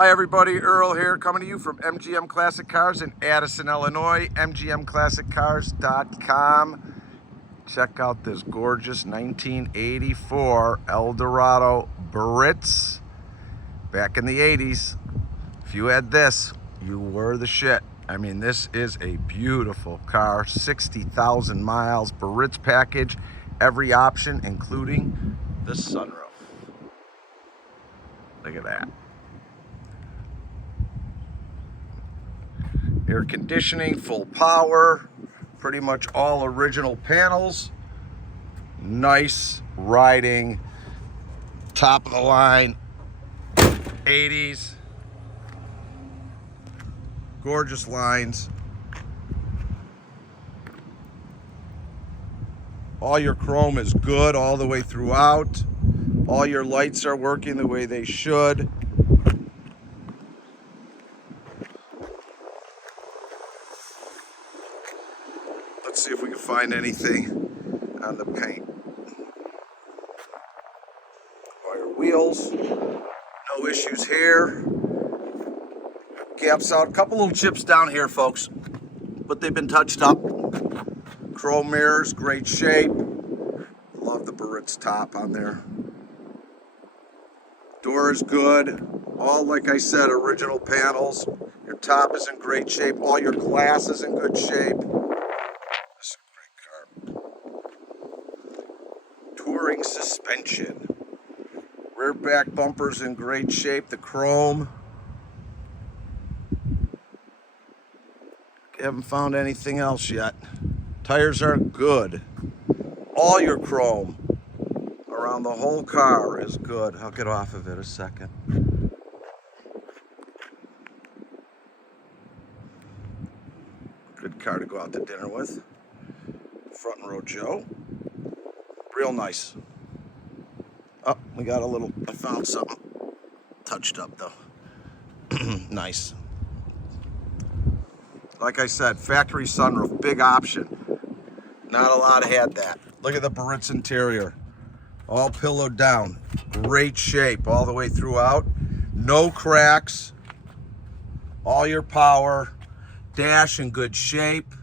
Hi everybody, Earl here, coming to you from MGM Classic Cars in Addison, Illinois, mgmclassiccars.com. Check out this gorgeous 1984 Eldorado Barritz. Back in the 80s, if you had this, you were the shit. I mean, this is a beautiful car, 60,000 miles, Barritz package, every option, including the sunroof. Look at that. Air conditioning, full power, pretty much all original panels. Nice riding, top of the line, 80s. Gorgeous lines. All your chrome is good all the way throughout. All your lights are working the way they should. Let's see if we can find anything on the paint. Wire wheels, no issues here. Gaps out, a couple little chips down here, folks, but they've been touched up. Chrome mirrors, great shape. Love the Barritz top on there. Door is good. All, like I said, original panels. Your top is in great shape. All your glass is in good shape. This is a great car. Touring suspension. Rear back bumpers in great shape. The chrome. Haven't found anything else yet. Tires are good. All your chrome around the whole car is good. I'll get off of it a second. Good car to go out to dinner with. Front row Joe. Real nice. Oh, we got a little, I found something touched up though. Nice. Like I said, factory sunroof, big option. Not a lot had that. Look at the Barritz interior. All pillowed down. Great shape all the way throughout. No cracks. All your power. Dash in good shape.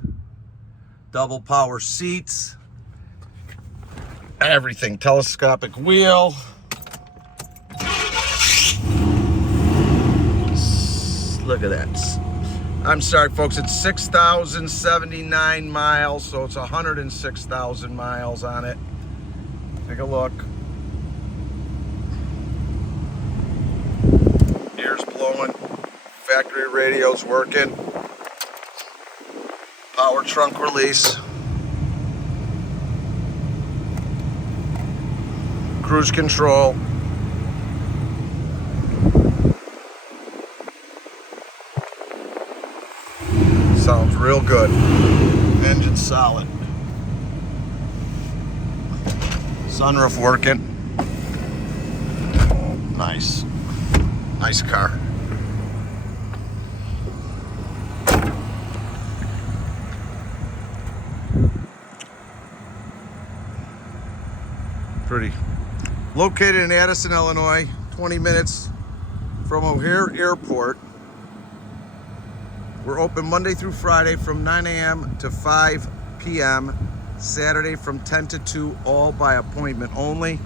Double power seats. Everything. Telescopic wheel. Look at that. I'm sorry, folks, it's 6,079 miles, so it's 106,000 miles on it. Take a look. Air's blowing. Factory radio's working. Power trunk release. Cruise control. Sounds real good. Engine solid. Sunroof working. Nice. Nice car. Pretty. Located in Addison, Illinois, 20 minutes from O'Hare Airport. We're open Monday through Friday from 9 a.m. to 5 p.m. Saturday from 10 to 2, all by appointment only.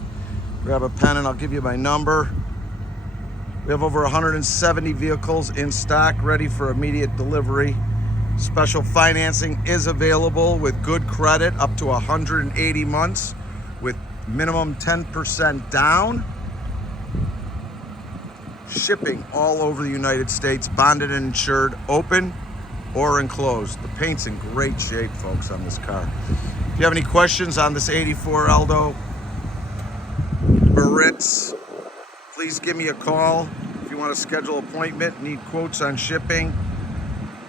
Grab a pen and I'll give you my number. We have over 170 vehicles in stock ready for immediate delivery. Special financing is available with good credit up to 180 months with minimum 10% down. Shipping all over the United States, bonded and insured, open or enclosed. The paint's in great shape, folks, on this car. If you have any questions on this 84 Eldo Barritz, please give me a call. If you want to schedule an appointment, need quotes on shipping,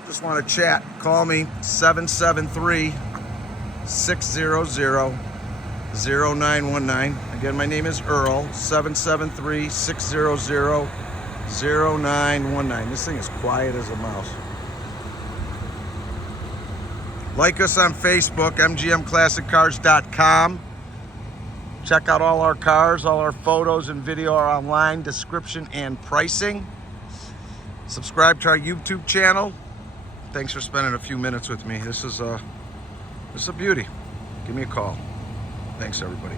just want to chat, call me 773-600-0919. Again, my name is Earl, 773-600-0919. This thing is quiet as a mouse. Like us on Facebook, mgmclassiccars.com. Check out all our cars, all our photos and video are online, description and pricing. Subscribe to our YouTube channel. Thanks for spending a few minutes with me. This is a beauty. Give me a call. Thanks, everybody.